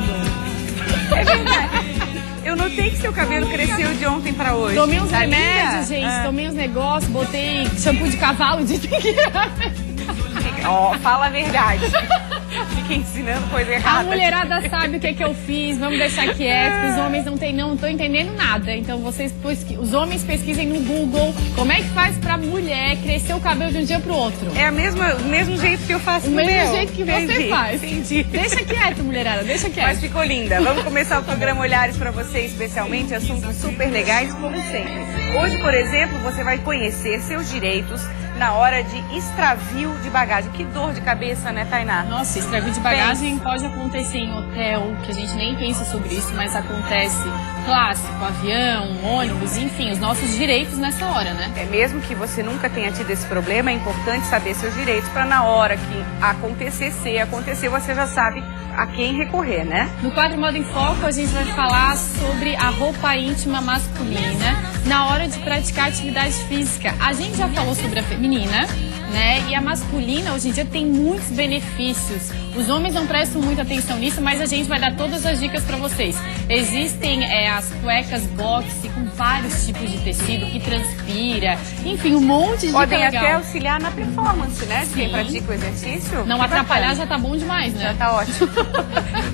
tudo. É verdade. Eu notei que seu cabelo cresceu de ontem pra hoje. Tomei uns Tá remédios, linda? gente. Tomei uns negócios, botei shampoo de cavalo de Ó, fala a verdade. Fica ensinando coisa errada. A mulherada sabe o que eu fiz, vamos deixar quieto. Os homens não estão entendendo nada. Então os homens pesquisem no Google como é que faz pra mulher crescer o cabelo de um dia pro outro. É o mesmo jeito que eu faço O no mesmo meu. jeito que você faz. Entendi. Deixa quieto, mulherada, deixa quieto. Mas ficou linda. Vamos começar o programa Olhares pra você, especialmente assuntos super legais, como sempre. Hoje, por exemplo, você vai conhecer seus direitos na hora de extravio de bagagem. Que dor de cabeça, né, Tainá? Nossa, extravio de bagagem pode acontecer em hotel, que a gente nem pensa sobre isso, mas acontece clássico, avião, ônibus, enfim, os nossos direitos nessa hora, né? É mesmo que você nunca tenha tido esse problema, é importante saber seus direitos para na hora que acontecer, se acontecer, você já sabe a quem recorrer, né? No quadro Moda em Foco, a gente vai falar sobre a roupa íntima masculina na hora de praticar atividade física. A gente já falou sobre a feminina, né? E a masculina, hoje em dia, tem muitos benefícios. Os homens não prestam muita atenção nisso, mas a gente vai dar todas as dicas para vocês. Existem as cuecas boxe com vários tipos de tecido que transpira, enfim, um monte de dica Podem legal. até auxiliar na performance, né? De quem Sim. pratica o exercício. Não Que atrapalhar bacana. já tá bom demais, né? Já tá ótimo.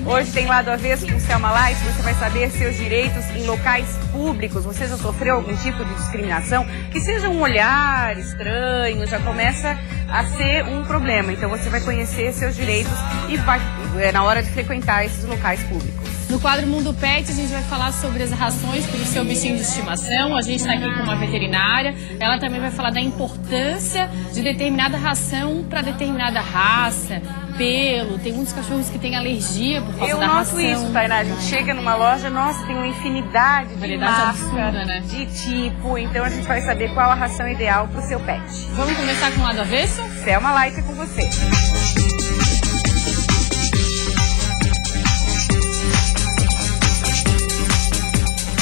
Hoje tem Lado Avesso com Selma Light. Você vai saber seus direitos em locais públicos. Você já sofreu algum tipo de discriminação? Que seja um olhar estranho, já começa a ser um problema. Então você vai conhecer seus direitos e vai na hora de frequentar esses locais públicos. No quadro Mundo Pet, a gente vai falar sobre as rações para o seu bichinho de estimação. A gente está aqui com uma veterinária. Ela também vai falar da importância de determinada ração para determinada raça, pelo. Tem muitos cachorros que têm alergia por causa Eu da noto ração. isso, Tainá. A gente chega numa loja, nossa, tem uma infinidade de Variedade marca, absurda, né? de tipo. Então a gente vai saber qual a ração ideal para o seu pet. Vamos começar com o lado avesso? Selma Light é com você.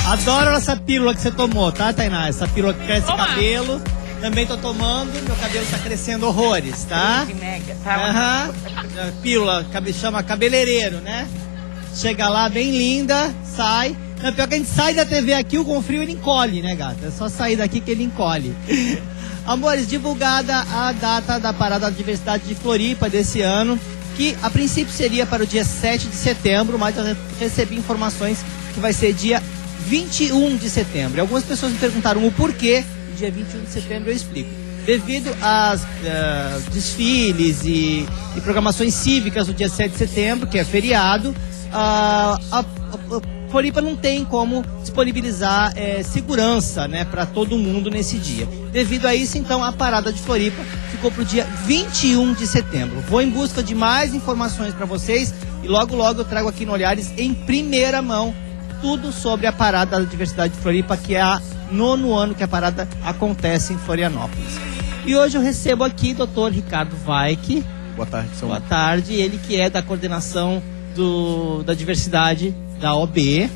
Adoro essa pílula que você tomou, tá, Tainá? Essa pílula que cresce o Toma. cabelo. Também tô tomando, meu cabelo tá crescendo horrores, tá? De mega, tá? Aham. A pílula chama cabeleireiro, né? Chega lá bem linda, sai. Não, pior que a gente sai da TV aqui, o Confrio ele encolhe, né, gata? É só sair daqui que ele encolhe. Amores, divulgada a data da Parada da Diversidade de Floripa desse ano, que a princípio seria para o dia 7 de setembro, mas eu recebi informações que vai ser dia 21 de setembro. E algumas pessoas me perguntaram o porquê do dia 21 de setembro, eu explico. Devido às desfiles e programações cívicas no dia 7 de setembro, que é feriado, a Floripa não tem como disponibilizar segurança, né, para todo mundo nesse dia. Devido a isso, então, a Parada de Floripa ficou para o dia 21 de setembro. Vou em busca de mais informações para vocês e logo, logo eu trago aqui no Olhares, em primeira mão, tudo sobre a Parada da Diversidade de Floripa, que é a 9º ano que a parada acontece em Florianópolis. E hoje eu recebo aqui o Dr. Ricardo Vaik. Boa tarde, São Boa tarde. Ele que é da coordenação da diversidade da OB.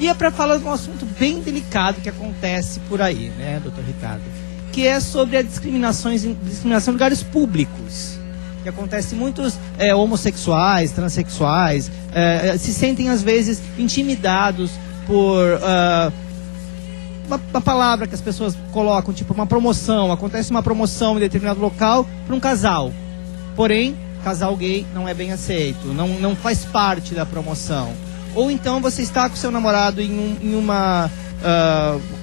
E é para falar de um assunto bem delicado que acontece por aí, né, Dr. Ricardo? Que é sobre a discriminação em lugares públicos. Que acontece muitos homossexuais, transexuais, se sentem às vezes intimidados por uma palavra que as pessoas colocam, tipo uma promoção. Acontece uma promoção em determinado local para um casal. Porém, casal gay não é bem aceito, não faz parte da promoção. Ou então você está com seu namorado em uma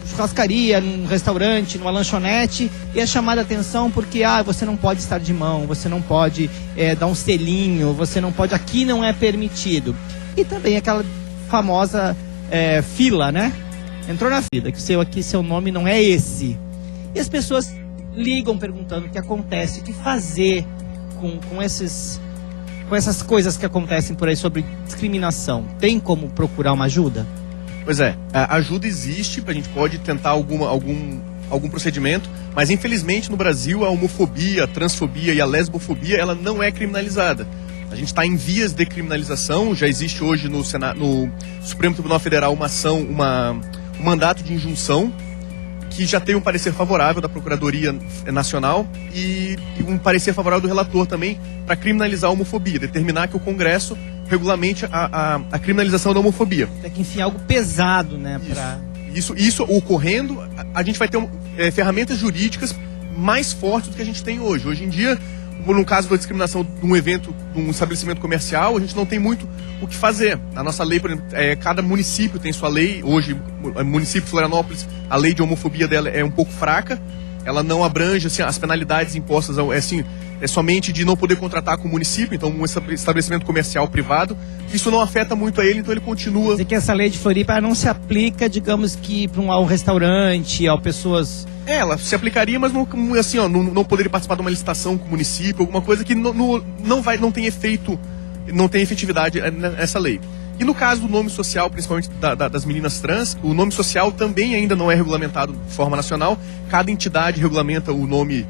churrascaria, num restaurante, numa lanchonete, e é chamada a atenção porque você não pode estar de mão, você não pode dar um selinho, você não pode, aqui não é permitido. E também aquela famosa fila, né? Entrou na fila, que seu nome não é esse. E as pessoas ligam perguntando o que acontece, o que fazer com essas coisas que acontecem por aí sobre discriminação. Tem como procurar uma ajuda? Pois é, a ajuda existe, a gente pode tentar algum procedimento, mas infelizmente no Brasil a homofobia, a transfobia e a lesbofobia, ela não é criminalizada. A gente está em vias de criminalização, já existe hoje no Supremo Tribunal Federal uma ação, um mandato de injunção, que já tem um parecer favorável da Procuradoria Nacional e um parecer favorável do relator também para criminalizar a homofobia, determinar que o Congresso regulamente a criminalização da homofobia. Tem que enfiar algo pesado, né? Isso ocorrendo, a gente vai ter ferramentas jurídicas mais fortes do que a gente tem hoje. Hoje em dia, no caso da discriminação de um evento, de um estabelecimento comercial, a gente não tem muito o que fazer. A nossa lei, por exemplo, cada município tem sua lei. Hoje, o município de Florianópolis, a lei de homofobia dela é um pouco fraca. Ela não abrange, assim, as penalidades impostas, é somente de não poder contratar com o município, então um estabelecimento comercial privado. Isso não afeta muito a ele, então ele continua... Quer dizer que essa lei de Floripa não se aplica, digamos que, para um restaurante, a pessoas... Ela se aplicaria, mas não, assim, ó, não poderia participar de uma licitação com o município, alguma coisa que não tem efeito, não tem efetividade nessa lei. E no caso do nome social, principalmente das meninas trans, o nome social também ainda não é regulamentado de forma nacional. Cada entidade regulamenta o nome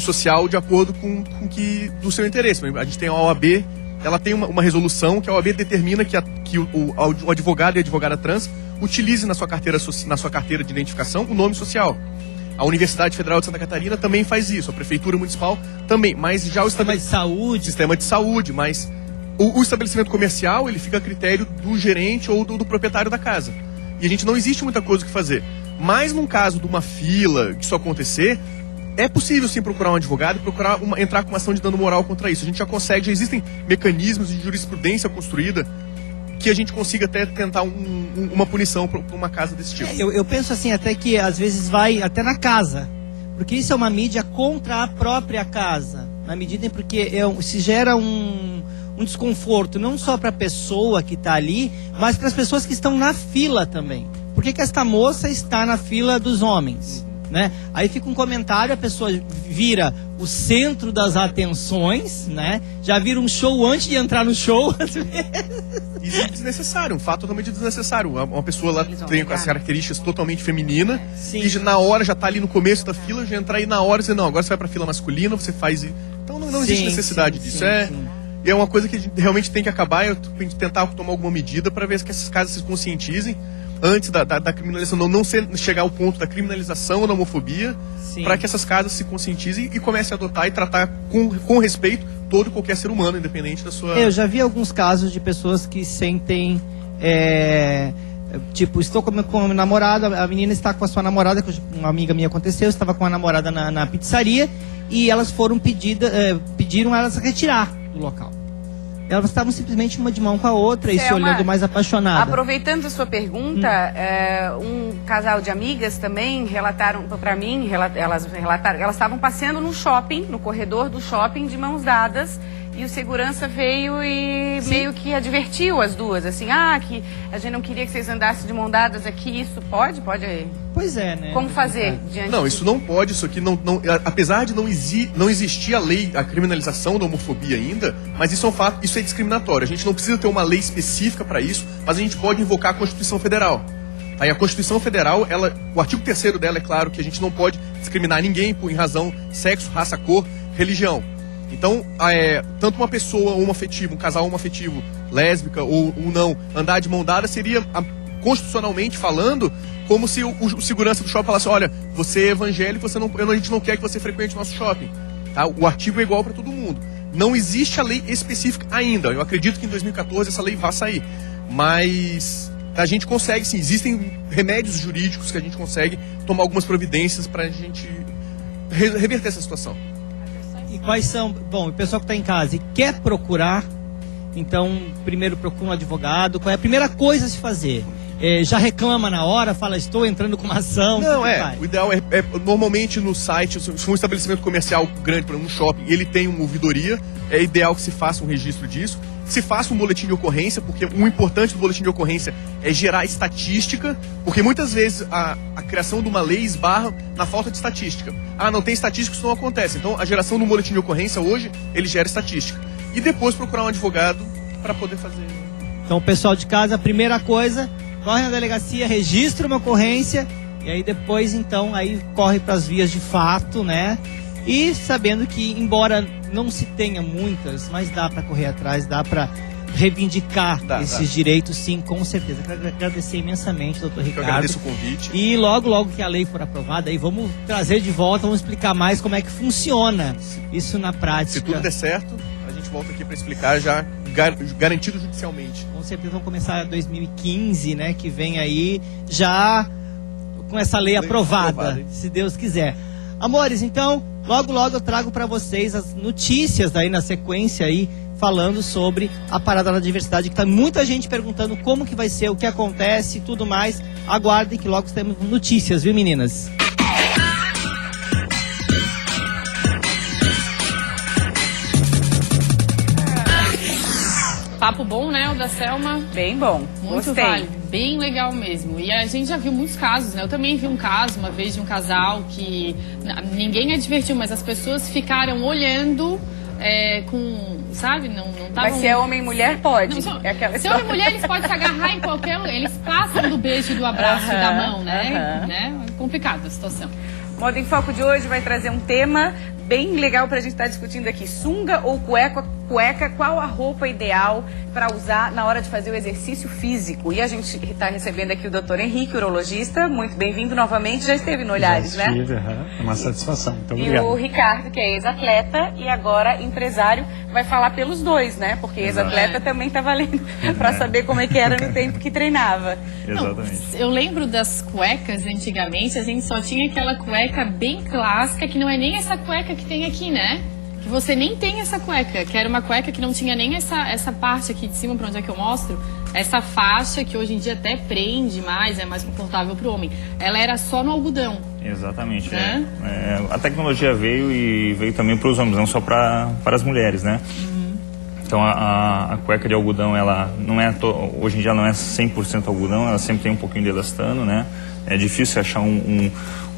social de acordo com que do seu interesse. A gente tem a OAB, ela tem uma resolução que a OAB determina que o advogado e a advogada trans utilize na sua carteira de identificação o nome social. A Universidade Federal de Santa Catarina também faz isso, a Prefeitura Municipal também, mas já o sistema de saúde, mas o estabelecimento comercial, ele fica a critério do gerente ou do proprietário da casa. E a gente não existe muita coisa o que fazer. Mas num caso de uma fila, que isso acontecer, é possível sim procurar um advogado e entrar com uma ação de dano moral contra isso. A gente já existem mecanismos de jurisprudência construída que a gente consiga até tentar uma punição para uma casa desse tipo. Eu penso assim, até que às vezes vai até na casa, porque isso é uma mídia contra a própria casa, na medida em porque se gera um desconforto, não só para a pessoa que está ali, mas para as pessoas que estão na fila também. Por que esta moça está na fila dos homens? Né? Aí fica um comentário, a pessoa vira o centro das atenções, né? Já vira um show antes de entrar no show. Isso é desnecessário, um fato totalmente desnecessário. Uma pessoa lá tem as características totalmente femininas, e na hora já está ali no começo da fila, já entrar aí na hora e dizer, não, agora você vai para a fila masculina, você faz... Então não existe necessidade disso. E é uma coisa que a gente realmente tem que acabar, tem que tentar tomar alguma medida para ver que essas casas se conscientizem antes da criminalização, não chegar ao ponto da criminalização da homofobia, para que essas casas se conscientizem e comecem a adotar e tratar com respeito todo e qualquer ser humano, independente da sua... Eu já vi alguns casos de pessoas que sentem... tipo, estou com a minha namorada, a menina está com a sua namorada, que uma amiga minha aconteceu, estava com a namorada na pizzaria, e elas foram pediram elas a retirar do local. Elas estavam simplesmente uma de mão com a outra e se olhando mais apaixonada. Aproveitando a sua pergunta, um casal de amigas também relataram para mim, elas estavam passeando no shopping, no corredor do shopping, de mãos dadas, e o segurança veio e meio que advertiu as duas, assim, que a gente não queria que vocês andassem de mão dadas aqui, isso pode? Pois é, né? Como fazer diante Não, isso não pode, isso aqui apesar de não existir a lei, a criminalização da homofobia ainda, mas isso é um fato, isso é discriminatório. A gente não precisa ter uma lei específica para isso, mas a gente pode invocar a Constituição Federal. Aí a Constituição Federal, o artigo 3º dela é claro que a gente não pode discriminar ninguém em razão de sexo, raça, cor, religião. Então, tanto uma pessoa homoafetiva, um casal homoafetivo, lésbica ou não, andar de mão dada seria, constitucionalmente falando, como se o segurança do shopping falasse, olha, você é evangélico, a gente não quer que você frequente o nosso shopping. Tá? O artigo é igual para todo mundo. Não existe a lei específica ainda. Eu acredito que em 2014 essa lei vai sair. Mas a gente consegue, sim, existem remédios jurídicos que a gente consegue tomar algumas providências para a gente reverter essa situação. E quais são... Bom, o pessoal que está em casa e quer procurar, então, primeiro procura um advogado. Qual é a primeira coisa a se fazer? Já reclama na hora, fala, estou entrando com uma ação. Não, o ideal é normalmente no site, se for um estabelecimento comercial grande, por exemplo, um shopping, ele tem uma ouvidoria, é ideal que se faça um registro disso. Se faça um boletim de ocorrência, porque o importante do boletim de ocorrência é gerar estatística, porque muitas vezes a criação de uma lei esbarra na falta de estatística. Não tem estatística, isso não acontece. Então, a geração do boletim de ocorrência hoje, ele gera estatística. E depois procurar um advogado para poder fazer. Então, o pessoal de casa, a primeira coisa, corre na delegacia, registra uma ocorrência, e aí depois, então, aí corre para as vias de fato, né? E sabendo que, embora não se tenha muitas, mas dá para correr atrás, dá para reivindicar esses direitos, sim, com certeza. Quero agradecer imensamente, doutor Ricardo. Eu agradeço o convite. E logo que a lei for aprovada, aí vamos trazer de volta, vamos explicar mais como é que funciona isso na prática. Se tudo der certo, a gente volta aqui para explicar já garantido judicialmente. Com certeza vão começar 2015, né? Que vem aí já com essa lei aprovada, se Deus quiser. Amores, então, logo eu trago para vocês as notícias daí na sequência aí, falando sobre a Parada da Diversidade, que tá muita gente perguntando como que vai ser, o que acontece e tudo mais. Aguardem que logo temos notícias, viu, meninas? Papo bom, né, o da Selma? Bem bom. Muito Gostei. válido, bem legal mesmo. E a gente já viu muitos casos, né? Eu também vi um caso uma vez de um casal que ninguém advertiu, mas as pessoas ficaram olhando com, sabe, não tavam... Mas se é homem e mulher, pode. Não, É aquela se é homem e história. mulher, eles podem se agarrar em qualquer lugar. Eles passam do beijo e do abraço e da mão, né? É complicada a situação. Modo em Foco de hoje vai trazer um tema bem legal para a gente estar discutindo aqui. Sunga ou cueca, qual a roupa ideal para usar na hora de fazer o exercício físico? E a gente está recebendo aqui o Dr. Henrique, urologista. Muito bem-vindo novamente. Já esteve no Olhares, já estive, né? É uma satisfação. Muito E obrigado. o Ricardo, que é ex-atleta e agora empresário, vai falar pelos dois, né? Porque ex-atleta também está valendo para saber como é que era no tempo que treinava. Exatamente. Eu lembro das cuecas antigamente, a gente só tinha aquela cueca bem clássica, que não é nem essa cueca que tem aqui, né? Que você nem tem essa cueca, que era uma cueca que não tinha nem essa parte aqui de cima, pra onde é que eu mostro, essa faixa que hoje em dia até prende mais, é mais confortável pro homem. Ela era só no algodão. Exatamente. Né? A tecnologia veio e veio também para os homens, não só para as mulheres, né? Então a cueca de algodão, ela não é hoje em dia não é 100% algodão, ela sempre tem um pouquinho de elastano, né? É difícil achar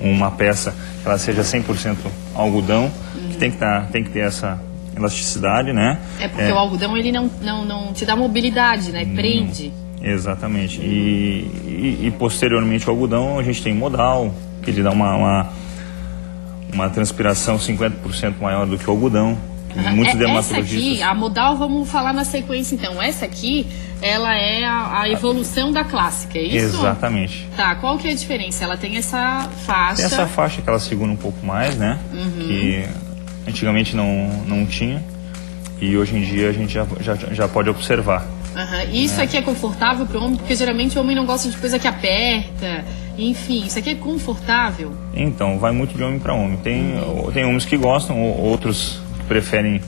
uma peça que ela seja 100% algodão, que tem que ter essa elasticidade, né? É porque o algodão ele não te dá mobilidade, né? Prende. Exatamente. E posteriormente ao algodão a gente tem modal, que ele dá uma transpiração 50% maior do que o algodão. Muitos dermatologistas... Essa aqui, a modal, vamos falar na sequência então. Essa aqui, ela é a evolução da clássica, é isso? Exatamente. Tá, qual que é a diferença? Ela tem essa faixa... Tem essa faixa que ela segura um pouco mais, né? Que antigamente não tinha. E hoje em dia a gente já pode observar. Isso aqui é confortável para o homem? Porque geralmente o homem não gosta de coisa que aperta. Enfim, isso aqui é confortável? Então, vai muito de homem para homem. Tem homens que gostam, outros preferem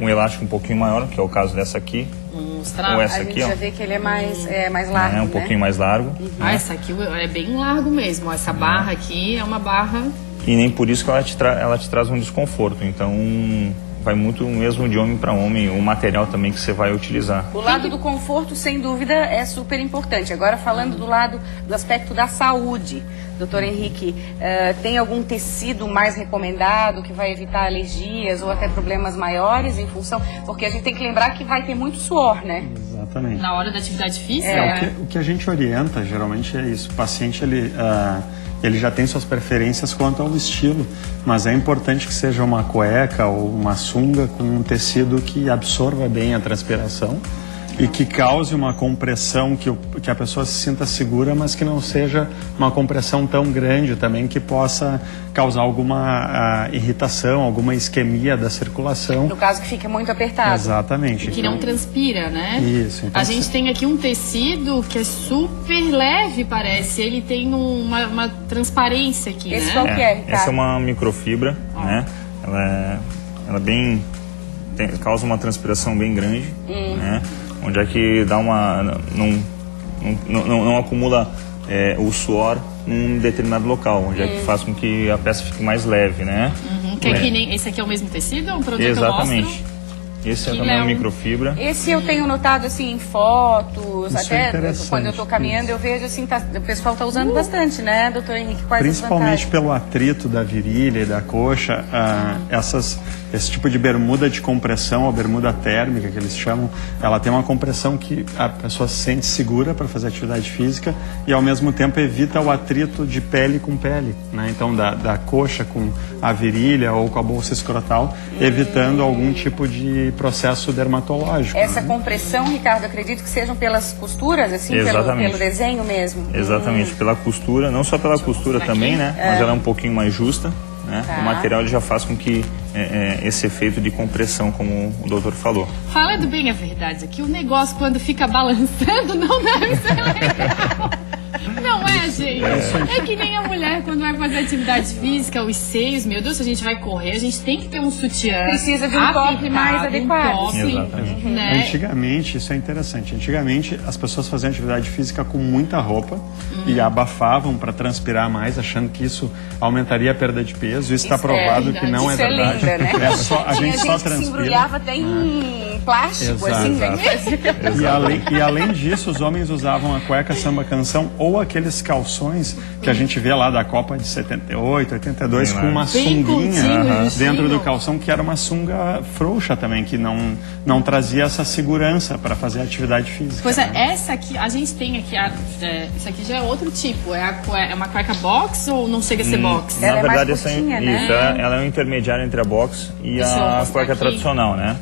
um elástico um pouquinho maior, que é o caso dessa aqui. Ou essa A aqui, gente ó. já vê que ele é mais largo, Um pouquinho mais largo. Essa aqui é bem largo mesmo. Essa barra aqui é uma barra... E nem por isso que ela te traz um desconforto. Então, vai muito mesmo de homem para homem, o material também que você vai utilizar. O lado do conforto, sem dúvida, é super importante. Agora, falando do aspecto da saúde, doutor Henrique, tem algum tecido mais recomendado que vai evitar alergias ou até problemas maiores em função... Porque a gente tem que lembrar que vai ter muito suor, né? Exatamente. Na hora da atividade física? O que a gente orienta, geralmente, é isso. O paciente, ele já tem suas preferências quanto ao estilo, mas é importante que seja uma cueca ou uma sunga com um tecido que absorva bem a transpiração e que cause uma compressão que a pessoa se sinta segura, mas que não seja uma compressão tão grande também que possa causar alguma irritação, alguma isquemia da circulação. No caso que fica muito apertado. Exatamente. Que não transpira, né? Isso. Então, a gente tem aqui um tecido que é super leve, parece. Ele tem uma transparência aqui, Esse né? qual que é, Ricardo? Essa é uma microfibra, né? Ela causa uma transpiração bem grande, né? Onde é que dá não acumula o suor num determinado local, onde é que faz com que a peça fique mais leve, né? Que é que nem, esse aqui é o mesmo tecido? É um produto Exatamente. que eu mostro? Esse é Que também uma legal. microfibra. Esse eu tenho notado assim em fotos, Isso é até interessante, quando eu estou caminhando eu vejo assim, o pessoal está usando bastante, né, doutor Henrique? Quais as Principalmente vantagens? pelo atrito da virilha e da coxa, esse tipo de bermuda de compressão, a bermuda térmica que eles chamam, ela tem uma compressão que a pessoa se sente segura para fazer atividade física e ao mesmo tempo evita o atrito de pele com pele, né? Então da coxa com a virilha ou com a bolsa escrotal, evitando algum tipo de processo dermatológico. Essa né? compressão, Ricardo, acredito que sejam pelas costuras, assim, pelo desenho mesmo? Exatamente, pela costura, não só pela costura aqui. também, né? Mas ela é um pouquinho mais justa, né? Tá. O material ele já faz com que esse efeito de compressão, como o doutor falou. Falando bem a verdade aqui, o negócio quando fica balançando não deve ser legal. Não é, gente? É que nem a mulher quando vai fazer atividade física, os seios, meu Deus, se a gente vai correr, a gente tem que ter um sutiã. Precisa de um top mais adequado. Um top, Exatamente. né? Antigamente, isso é interessante, antigamente as pessoas faziam atividade física com muita roupa e abafavam para transpirar mais, achando que isso aumentaria a perda de peso. Isso está provado que não Isso é verdade. Lembra, né? A Tinha gente só que se transpira. embrulhava até em plástico, Exato. assim, né? E além disso, os homens usavam a cueca samba canção ou aqueles calções que a gente vê lá da Copa de 78, 82, com uma Bem curtinho, sunguinha justinho. dentro do calção, que era uma sunga frouxa também, que não trazia essa segurança para fazer atividade física. Pois é, né? essa aqui, a gente tem aqui, isso aqui já é outro tipo. É uma cueca box ou não chega a ser box? Ela Na é mais verdade, curtinha, né? isso, ela é um intermediário entre a box e Deixa eu a mostrar cueca aqui. tradicional, né?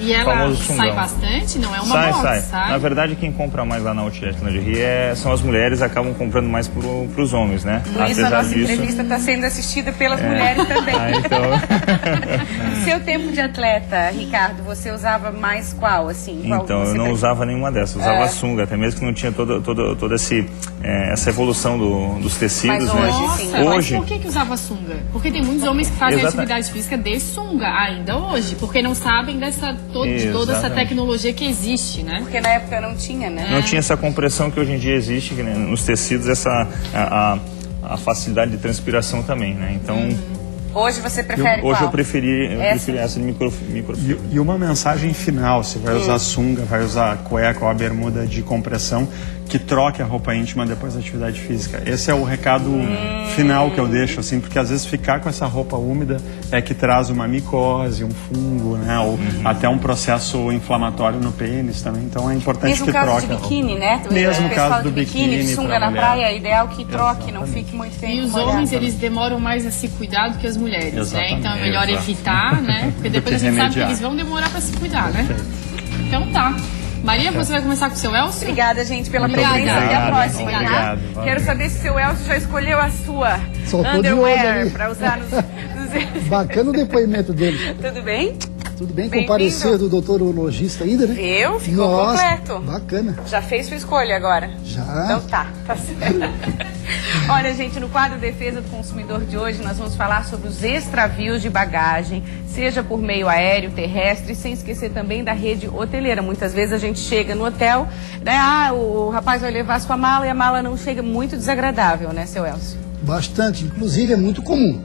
E ela famoso sai sungão. bastante? Não é uma box, sai. sabe? Na verdade, quem compra mais lá na Outlet Lingerie são as mulheres, acabam comprando mais pros homens, né? Por isso a nossa entrevista está sendo assistida pelas mulheres também. Então... No seu tempo de atleta, Ricardo, você usava mais qual, assim? Qual Então, eu você não usava nenhuma dessas, eu usava a sunga, até mesmo que não tinha toda essa evolução dos tecidos, Mas né? hoje, Nossa, sim. Hoje, mas por que usava sunga? Porque tem muitos homens que fazem Exata- atividade física de sunga ainda hoje, porque não sabem de toda essa Exatamente. tecnologia que existe, né? Porque na época não tinha, né? não tinha essa compressão que hoje em dia existe que, né, nos tecidos, a facilidade de transpiração também, né? Então, Hoje você prefere hoje qual? eu preferi Essa? essa de microfibra. E uma mensagem final, se vai usar sunga, vai usar cueca ou a bermuda de compressão, que troque a roupa íntima depois da atividade física. Esse é o recado final que eu deixo, assim, porque às vezes ficar com essa roupa úmida é que traz uma micose, um fungo, né, ou até um processo inflamatório no pênis também. Então é importante Mesmo que caso troque de a roupa. biquíni, né? Mesmo O pessoal caso do de biquíni de sunga pra na mulher. praia, é ideal que troque, não fique muito tempo E os molhado. homens, eles demoram mais a se cuidar do que as mulheres, né? Exatamente. Então é melhor Exato. evitar, né? Porque depois a que gente sabe que remediar. eles vão demorar pra se cuidar, né? Então tá. Maria, você vai começar com o seu Elcio? Obrigada, gente, pela Muito presença. Até a obrigado. próxima, Obrigado, tá? valeu. Quero saber se o seu Elcio já escolheu a sua Só tô de olho underwear ali. para usar nos... Bacana o depoimento dele. Tudo bem? Tudo bem? Bem-vindo. Comparecer do doutor urologista ainda, né? Eu? Ficou Nossa, completo. Bacana. Já fez sua escolha agora? Já. Então tá certo. Olha, gente, no quadro Defesa do Consumidor de hoje, nós vamos falar sobre os extravios de bagagem, seja por meio aéreo, terrestre, sem esquecer também da rede hoteleira. Muitas vezes a gente chega no hotel, né? O rapaz vai levar sua mala e a mala não chega, muito desagradável, né, seu Elcio? Bastante. Inclusive, é muito comum.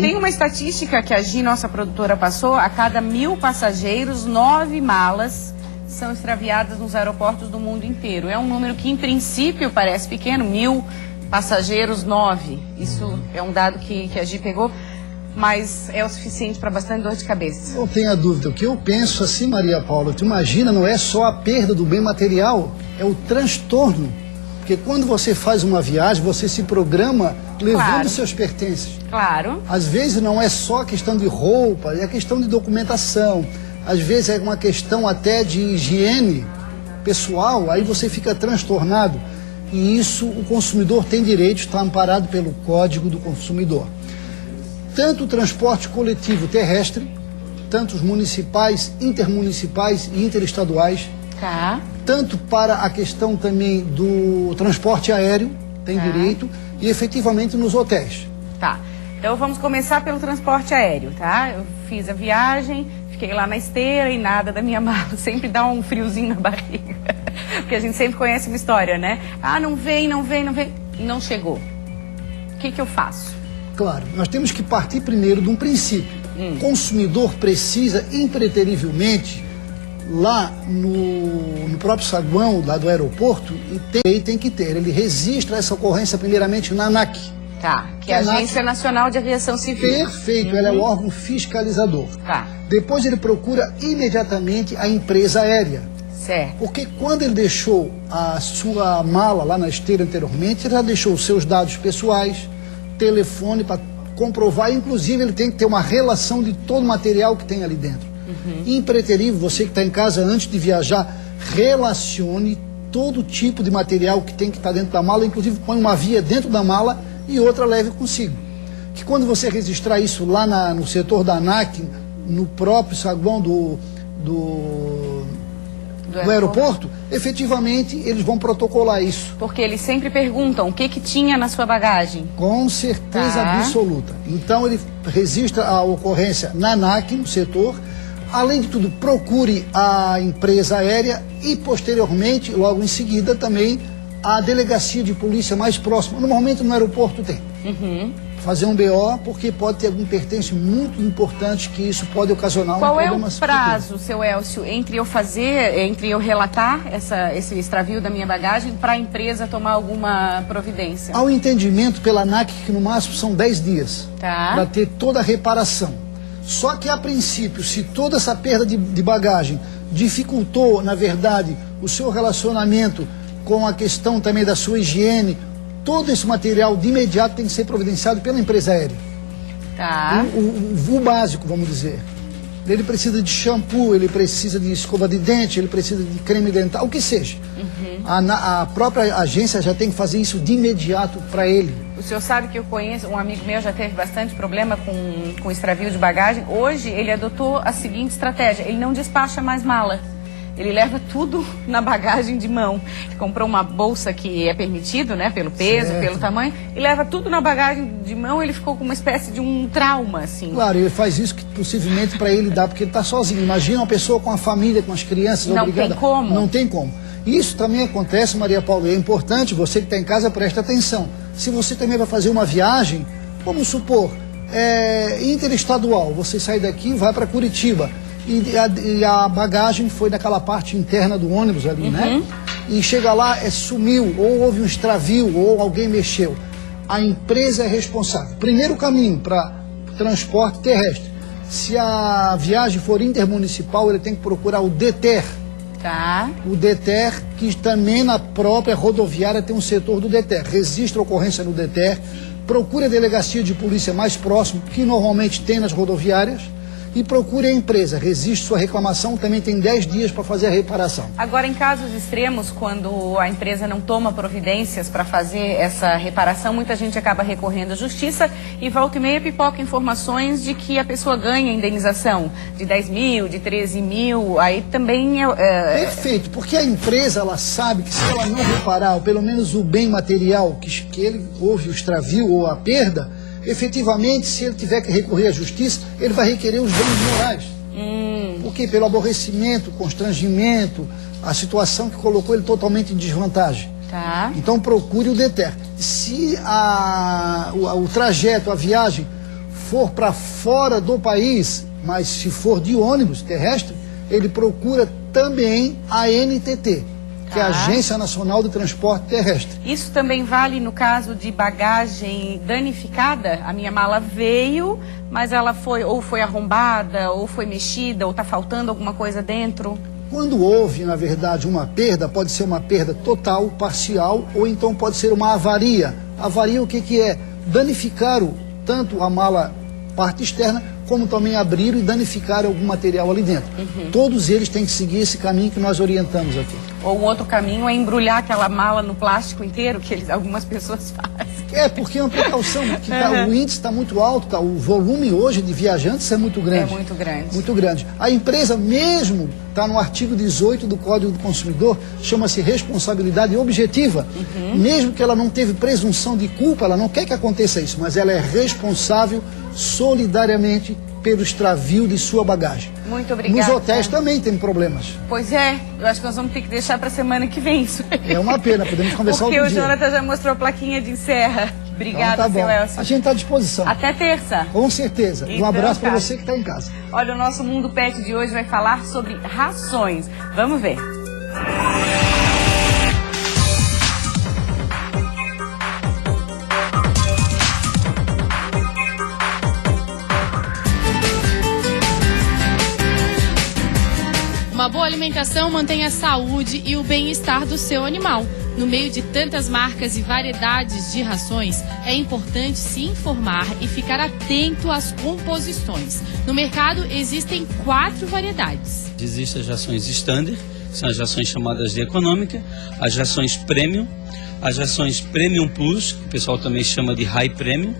Tem uma estatística que a Gi, nossa produtora, passou. A cada 1.000 passageiros, 9 malas são extraviadas nos aeroportos do mundo inteiro. É um número que, em princípio, parece pequeno. 1.000 passageiros, 9. Isso é um dado que a Gi pegou, mas é o suficiente para bastante dor de cabeça. Não tenha dúvida. O que eu penso assim, Maria Paula, tu imagina, não é só a perda do bem material, é o transtorno. Porque quando você faz uma viagem, você se programa levando Claro. seus pertences. Claro. Às vezes não é só questão de roupa, é questão de documentação. Às vezes é uma questão até de higiene pessoal, aí você fica transtornado. E isso o consumidor tem direito, está amparado pelo Código do Consumidor. Tanto o transporte coletivo terrestre, tanto os municipais, intermunicipais e interestaduais, Tá. tanto para a questão também do transporte aéreo, tem direito, e efetivamente nos hotéis. Tá. Então vamos começar pelo transporte aéreo, tá? Eu fiz a viagem, fiquei lá na esteira e nada da minha mala. Sempre dá um friozinho na barriga. Porque a gente sempre conhece uma história, né? Ah, não vem. Não chegou. O que eu faço? Claro, nós temos que partir primeiro de um princípio. O consumidor precisa, impreterivelmente, lá no próprio saguão lá do aeroporto, e tem que ter. Ele registra essa ocorrência primeiramente na ANAC. Tá. Que é a Agência Nacional de Aviação Civil. Perfeito, ela é o órgão fiscalizador. Tá. Depois ele procura imediatamente a empresa aérea. Certo. Porque quando ele deixou a sua mala lá na esteira anteriormente, ele já deixou os seus dados pessoais, telefone para comprovar, inclusive ele tem que ter uma relação de todo o material que tem ali dentro. Impreterível, você que está em casa antes de viajar, relacione todo tipo de material que tem que estar dentro da mala, inclusive põe uma via dentro da mala e outra leve consigo. Que quando você registrar isso lá no setor da ANAC, no próprio saguão do aeroporto, efetivamente eles vão protocolar isso. Porque eles sempre perguntam o que tinha na sua bagagem. Com certeza Tá. absoluta. Então ele registra a ocorrência na ANAC, no setor. Além de tudo, procure a empresa aérea e posteriormente, logo em seguida, também a delegacia de polícia mais próxima. Normalmente no aeroporto tem. Fazer um BO, porque pode ter algum pertence muito importante que isso pode ocasionar Qual é problema o prazo, seu Elcio, entre eu relatar esse extravio da minha bagagem para a empresa tomar alguma providência? Ao entendimento pela ANAC, que no máximo são 10 dias, Tá. para ter toda a reparação. Só que, a princípio, se toda essa perda de bagagem dificultou, na verdade, o seu relacionamento com a questão também da sua higiene, todo esse material de imediato tem que ser providenciado pela empresa aérea. Tá. O básico, vamos dizer. Ele precisa de shampoo, ele precisa de escova de dente, ele precisa de creme dental, o que seja. A própria agência já tem que fazer isso de imediato para ele. O senhor sabe que eu conheço, um amigo meu já teve bastante problema com extravio de bagagem. Hoje ele adotou a seguinte estratégia, ele não despacha mais mala. Ele leva tudo na bagagem de mão. Ele comprou uma bolsa que é permitido, né, pelo peso, Certo. pelo tamanho, e leva tudo na bagagem de mão. Ele ficou com uma espécie de um trauma, assim. Claro, ele faz isso que possivelmente para ele dá, porque ele está sozinho. Imagina uma pessoa com a família, com as crianças, Não obrigada. tem como. Não tem como. Isso também acontece, Maria Paula, e é importante, você que está em casa, preste atenção. Se você também vai fazer uma viagem, vamos supor, interestadual, você sai daqui e vai para Curitiba, e a bagagem foi naquela parte interna do ônibus ali, né? E chega lá, sumiu, ou houve um extravio, ou alguém mexeu. A empresa é responsável. Primeiro caminho para transporte terrestre. Se a viagem for intermunicipal, ele tem que procurar o DETER. Tá. O DETER, que também na própria rodoviária tem um setor do DETER. Registra a ocorrência no DETER, procure a delegacia de polícia mais próximo, que normalmente tem nas rodoviárias, e procure a empresa. Registre sua reclamação, também tem 10 dias para fazer a reparação. Agora, em casos extremos, quando a empresa não toma providências para fazer essa reparação, muita gente acaba recorrendo à justiça e volta e meia pipoca informações de que a pessoa ganha indenização de 10 mil, de 13 mil, aí também Perfeito, porque a empresa, ela sabe que se ela não reparar, ou pelo menos o bem material, que ele houve o extravio ou a perda, efetivamente, se ele tiver que recorrer à justiça, ele vai requerer os danos morais. Porque pelo aborrecimento, constrangimento, a situação que colocou ele totalmente em desvantagem. Tá. Então procure o DETER. Se o trajeto, a viagem, for para fora do país, mas se for de ônibus terrestre, ele procura também a NTT, que é a Agência Nacional de Transporte Terrestre. Isso também vale no caso de bagagem danificada? A minha mala veio, mas ela foi arrombada, ou foi mexida, ou está faltando alguma coisa dentro? Quando houve, na verdade, uma perda, pode ser uma perda total, parcial, ou então pode ser uma avaria. Avaria, o que é? Danificaram tanto a mala, parte externa, como também abriram e danificaram algum material ali dentro. Todos eles têm que seguir esse caminho que nós orientamos aqui. Ou um outro caminho é embrulhar aquela mala no plástico inteiro, que algumas pessoas fazem. Porque é uma precaução, porque o índice está muito alto, o volume hoje de viajantes é muito grande. É muito grande. Muito grande. A empresa mesmo, está no artigo 18 do Código do Consumidor, chama-se responsabilidade objetiva. Mesmo que ela não teve presunção de culpa, ela não quer que aconteça isso, mas ela é responsável solidariamente pelo extravio de sua bagagem. Muito obrigada. Nos hotéis também tem problemas. Pois é, eu acho que nós vamos ter que deixar para a semana que vem isso. É uma pena, podemos conversar Porque outro o dia. Jonathan já mostrou a plaquinha de encerra. Obrigada, Então, tá bom. seu Elcio. A gente está à disposição. Até terça. Com certeza. Então, Um abraço para tá. você que está em casa. Olha, o nosso Mundo Pet de hoje vai falar sobre rações. Vamos ver. Uma boa alimentação mantém a saúde e o bem-estar do seu animal. No meio de tantas marcas e variedades de rações, é importante se informar e ficar atento às composições. No mercado existem 4 variedades. Existem as rações standard, que são as rações chamadas de econômica, as rações premium, as rações premium plus, que o pessoal também chama de high premium,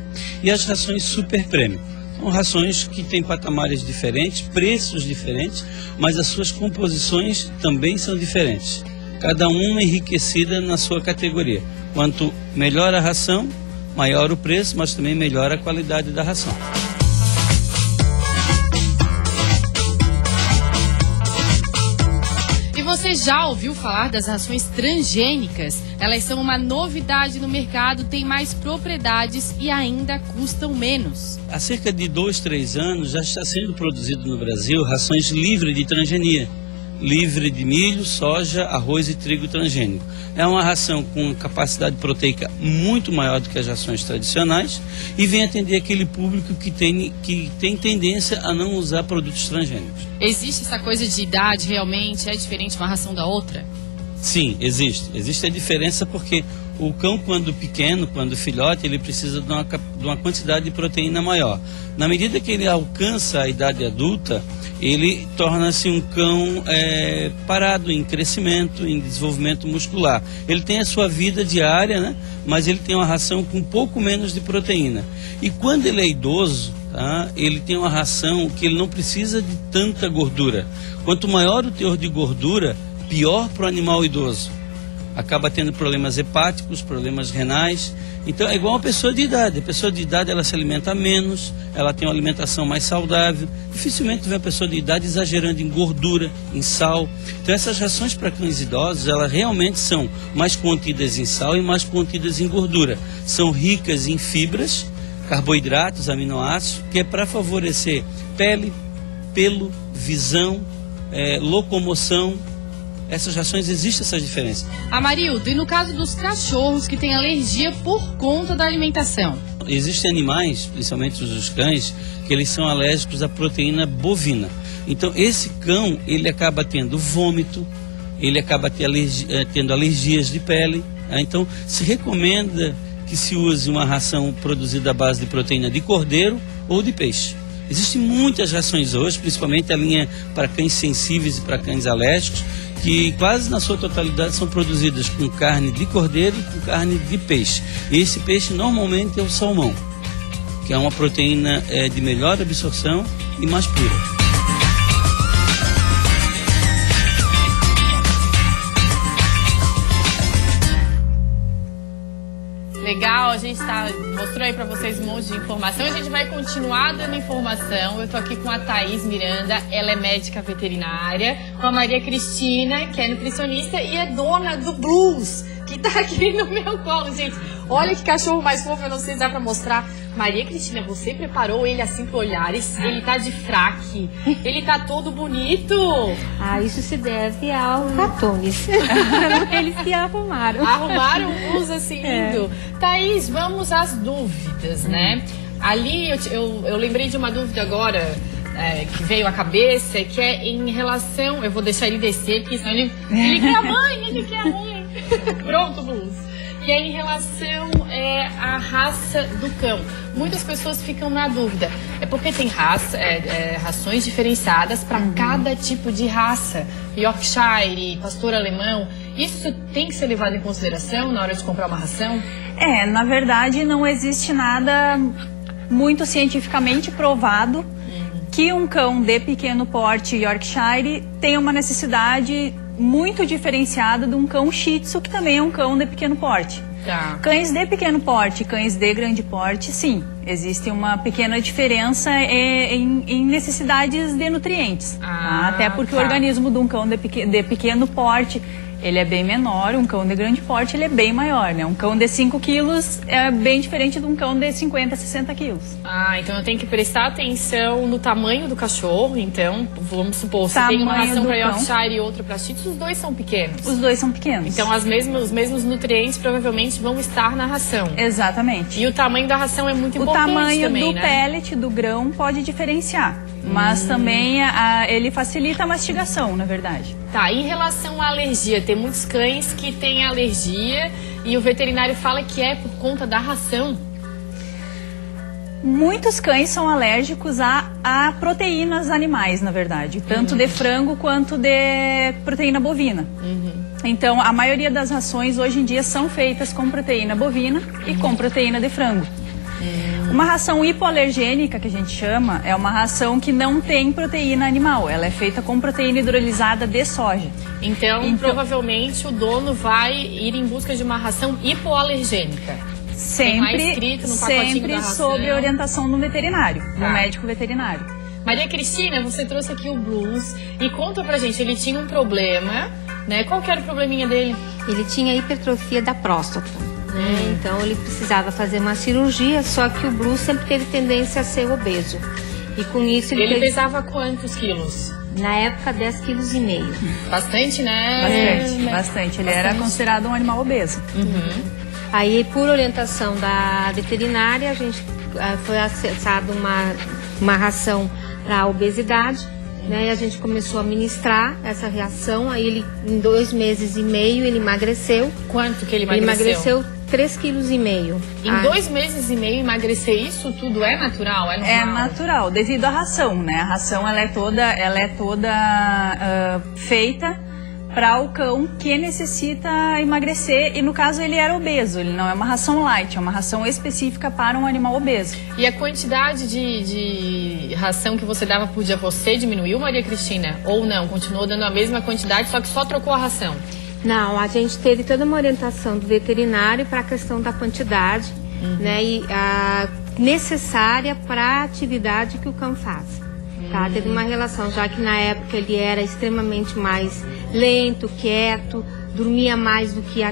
e as rações super premium. São rações que têm patamares diferentes, preços diferentes, mas as suas composições também são diferentes. Cada uma enriquecida na sua categoria. Quanto melhor a ração, maior o preço, mas também melhor a qualidade da ração. E você já ouviu falar das rações transgênicas? Elas são uma novidade no mercado, têm mais propriedades e ainda custam menos. Há cerca de 2, 3 anos já está sendo produzido no Brasil rações livres de transgenia. Livre de milho, soja, arroz e trigo transgênico. É uma ração com capacidade proteica muito maior do que as rações tradicionais e vem atender aquele público que tem tendência a não usar produtos transgênicos. Existe essa coisa de idade realmente? É diferente uma ração da outra? Sim, existe. Existe a diferença porque o cão, quando pequeno, quando filhote, ele precisa de uma quantidade de proteína maior. Na medida que ele alcança a idade adulta, ele torna-se um cão parado em crescimento, em desenvolvimento muscular. Ele tem a sua vida diária, né? Mas ele tem uma ração com um pouco menos de proteína. E quando ele é idoso, tá? Ele tem uma ração que ele não precisa de tanta gordura. Quanto maior o teor de gordura, pior para o animal idoso. Acaba tendo problemas hepáticos, problemas renais. Então é igual uma pessoa de idade. A pessoa de idade ela se alimenta menos, ela tem uma alimentação mais saudável. Dificilmente vê uma pessoa de idade exagerando em gordura, em sal. Então essas rações para cães idosos, elas realmente são mais contidas em sal e mais contidas em gordura. São ricas em fibras, carboidratos, aminoácidos, que é para favorecer pele, pelo, visão, locomoção. Essas rações, existem essas diferenças. Amarildo, e no caso dos cachorros que têm alergia por conta da alimentação? Existem animais, principalmente os cães, que eles são alérgicos à proteína bovina. Então, esse cão, ele acaba tendo vômito, ele acaba tendo alergias de pele. Então, se recomenda que se use uma ração produzida à base de proteína de cordeiro ou de peixe. Existem muitas rações hoje, principalmente a linha para cães sensíveis e para cães alérgicos, que quase na sua totalidade são produzidas com carne de cordeiro e com carne de peixe. E esse peixe normalmente é o salmão, que é uma proteína de melhor absorção e mais pura. Legal, a gente mostrou aí pra vocês um monte de informação. A gente vai continuar dando informação. Eu tô aqui com a Thaís Miranda, ela é médica veterinária, com a Maria Cristina, que é nutricionista e é dona do Blues, que tá aqui no meu colo, gente. Olha que cachorro mais fofo, eu não sei se dá pra mostrar. Maria Cristina, você preparou ele assim pro Olhares? Ele tá de fraque, ele tá todo bonito. Ah, isso se deve ao Catones. Eles que arrumaram. Arrumaram um Blues assim lindo. Thaís, vamos às dúvidas, né? Ali eu lembrei de uma dúvida agora que veio à cabeça, que é em relação... Eu vou deixar ele descer, porque senão ele quer a mãe, ele quer a mãe. Pronto, Blues. Que é em relação à raça do cão. Muitas pessoas ficam na dúvida. É porque tem rações diferenciadas para cada tipo de raça. Yorkshire, pastor alemão. Isso tem que ser levado em consideração na hora de comprar uma ração? Na verdade, não existe nada muito cientificamente provado que um cão de pequeno porte Yorkshire tenha uma necessidade muito diferenciada de um cão Shih Tzu, que também é um cão de pequeno porte. Tá. Cães de pequeno porte, cães de grande porte, sim. Existe uma pequena diferença em necessidades de nutrientes. Tá? Até porque o organismo de um cão de pequeno porte, ele é bem menor, um cão de grande porte ele é bem maior, né? Um cão de 5 quilos é bem diferente de um cão de 50, 60 quilos. Então eu tenho que prestar atenção no tamanho do cachorro, então, vamos supor, se tem uma ração para Yorkshire e outra para Shih Tzu, os dois são pequenos. Os dois são pequenos. Então os mesmos nutrientes provavelmente vão estar na ração. Exatamente. E o tamanho da ração é muito importante também, O tamanho do né? pellet, do grão, pode diferenciar. Mas também ele facilita a mastigação, na verdade. Tá, em relação à alergia, tem muitos cães que têm alergia e o veterinário fala que é por conta da ração. Muitos cães são alérgicos a proteínas animais, na verdade, tanto de frango quanto de proteína bovina. Então, a maioria das rações hoje em dia são feitas com proteína bovina e com proteína de frango. Uma ração hipoalergênica, que a gente chama, é uma ração que não tem proteína animal. Ela é feita com proteína hidrolisada de soja. Então, provavelmente, o dono vai ir em busca de uma ração hipoalergênica. Tem lá escrito no pacotinho da ração. Sob orientação do veterinário, do médico veterinário. Maria Cristina, você trouxe aqui o Blues e conta pra gente, ele tinha um problema, né? Qual que era o probleminha dele? Ele tinha hipertrofia da próstata, né? Então ele precisava fazer uma cirurgia, só que o Blues sempre teve tendência a ser obeso. E com isso ele pesava quantos quilos? Na época, 10,5 kg. Bastante, né? Bastante. Ele era considerado um animal obeso. Aí, por orientação da veterinária, a gente foi acessado uma ração para obesidade, né? E a gente começou a ministrar essa reação. Aí ele, em 2 meses e meio, ele emagreceu. Quanto que ele emagreceu? Ele emagreceu 3,5 kg. Em 2 meses e meio emagrecer isso tudo é natural? É normal? É natural, devido à ração, né? A ração ela é toda feita para o cão que necessita emagrecer, e no caso ele era obeso, ele não é uma ração light, é uma ração específica para um animal obeso. E a quantidade de ração que você dava por dia, você diminuiu, Maria Cristina? Ou não, continuou dando a mesma quantidade, só que só trocou a ração? Não, a gente teve toda uma orientação do veterinário para a questão da quantidade, né, e necessária para a atividade que o cão faz. Tá? Teve uma relação, já que na época ele era extremamente mais lento, quieto, dormia mais do que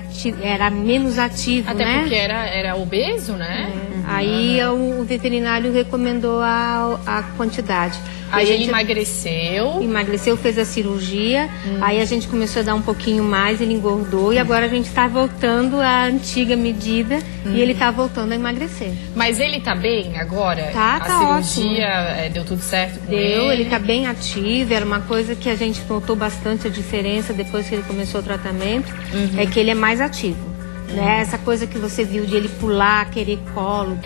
era menos ativo, até né? Porque era obeso, né? Aí o veterinário recomendou a quantidade. Aí ele emagreceu. Emagreceu, fez a cirurgia. Aí a gente começou a dar um pouquinho mais, ele engordou. E agora a gente está voltando à antiga medida e ele está voltando a emagrecer. Mas ele tá bem agora? Tá a cirurgia deu tudo certo com ele está bem ativo. Era uma coisa que a gente notou bastante a diferença depois que ele começou o tratamento. É que ele é mais ativo. Né? Essa coisa que você viu de ele pular, querer colo,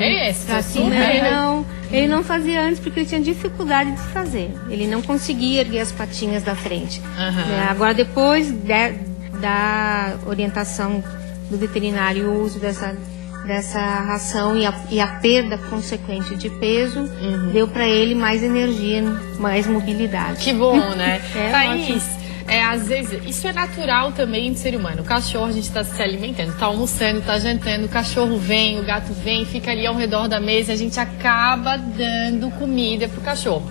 pra cima, ele não fazia antes porque ele tinha dificuldade de fazer. Ele não conseguia erguer as patinhas da frente. Né? Agora, depois da orientação do veterinário, o uso dessa ração e a perda consequente de peso, deu para ele mais energia, mais mobilidade. Que bom, né? Thaís, ótimo. Às vezes, isso é natural também do ser humano. O cachorro, a gente está se alimentando, está almoçando, está jantando, o cachorro vem, o gato vem, fica ali ao redor da mesa, a gente acaba dando comida pro cachorro.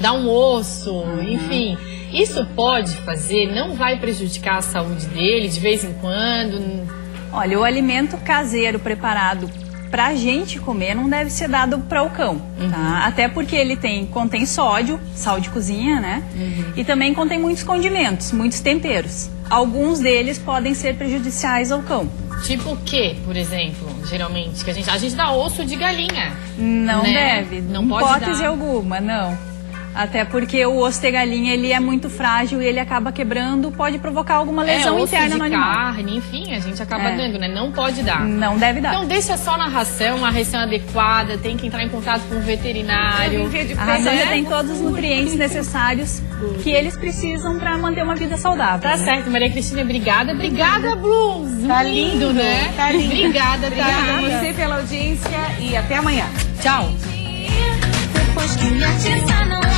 Dá um osso, enfim. Isso pode fazer, não vai prejudicar a saúde dele de vez em quando? Olha, o alimento caseiro preparado pra gente comer não deve ser dado para o cão, tá? Até porque ele contém sódio, sal de cozinha, né? E também contém muitos condimentos, muitos temperos. Alguns deles podem ser prejudiciais ao cão. Tipo o quê, por exemplo, geralmente? Que a gente dá osso de galinha. Não deve, não pode hipótese alguma, não. Até porque o osso de galinha, ele é muito frágil e ele acaba quebrando, pode provocar alguma lesão interna no animal. Carne, enfim, a gente acaba dando, né? Não pode dar. Não deve dar. Então deixa só na ração, uma ração adequada, tem que entrar em contato com o veterinário. A ração já tem todos os nutrientes necessários que eles precisam para manter uma vida saudável. Tá certo, Maria Cristina, obrigada. Obrigada, Blues. Tá lindo, né? Tá lindo. Obrigada, Obrigada a você pela audiência e até amanhã. Tchau. Depois que me atiça, não